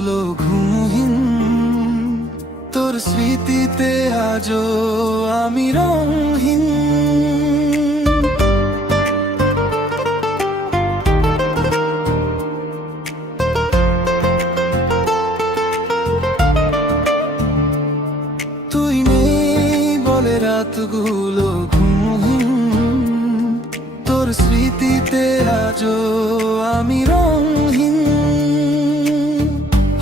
রাতগুলো ঘুমহীন, তোর স্মৃতিতে আজও আমি রঙহীন। তুই নেই বলে রাতগুলো ঘুমহীন, তোর স্মৃতিতে আজও আমি রঙহীন।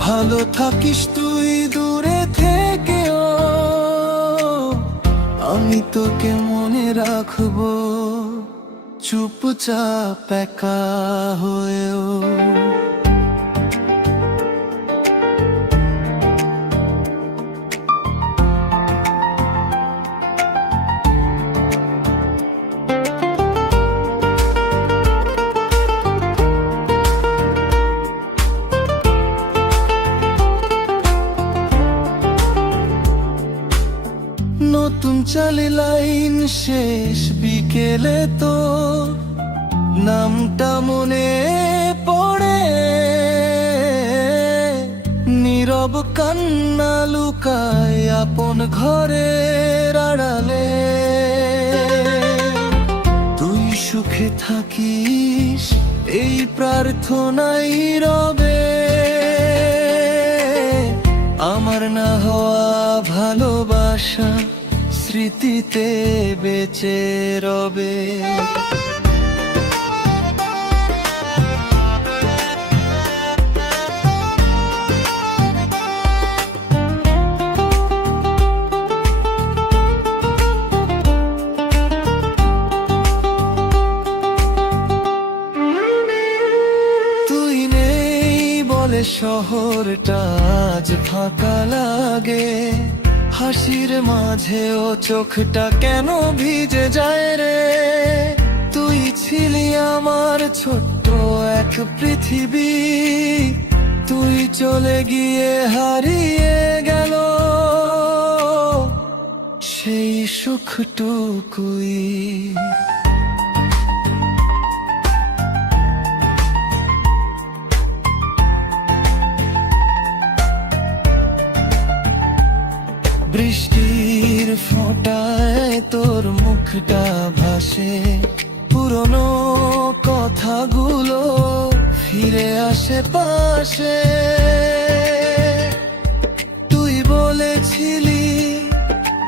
ভালো থাকিস তুই দূরে থেকেও, আমি তোকে মনে রাখবো চুপচাপ একা হয়েও। নতুন চালি লাইন শেষ বিকেলে তো নামটা মনে পড়ে, নীরব কান্না লুকায় আপন ঘরের আড়ালে। তুই সুখে থাকিস এই প্রার্থনাই রবে, আমার না হওয়া ভালোবাসা স্মৃতিতে বেঁচে রবে। তুই নেই বলে শহরটা আজ ফাঁকা লাগে, হাসির মাঝেও চোখটা কেন ভিজে যায় রে। তুই ছিলি আমার ছোট্ট এক পৃথিবী, তুই চলে গিয়ে হারিয়ে গেল সেই সুখটুকুই। বৃষ্টির ফোঁটায় তোর মুখটা ভাসে, পুরনো কথাগুলো ফিরে আসে পাশে। তুই বলেছিলি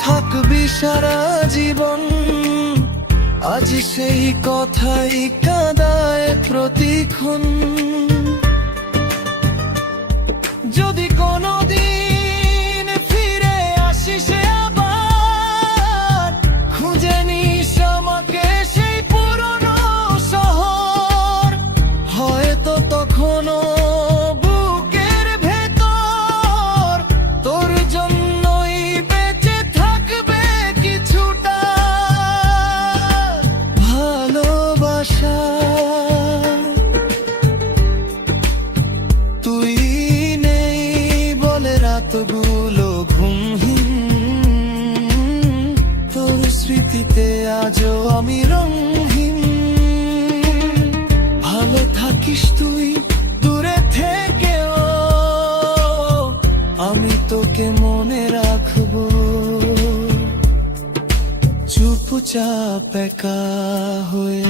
থাকবি সারা জীবন, আজ সেই কথাই কাঁদায় প্রতিক্ষণ। যদি কোনোদিন বুকের ভেতর তোর জন্যই বেঁচে থাকবে কিছুটা ভালোবাসা। তুই নেই বলে রাতগুলো ঘুমহীন, তোর স্মৃতিতে আজও আমি রঙহীন। ভালো থাকিস তুই দূরে থেকেও, আমি তোকে মনে রাখবো চুপচাপ একা হয়ে।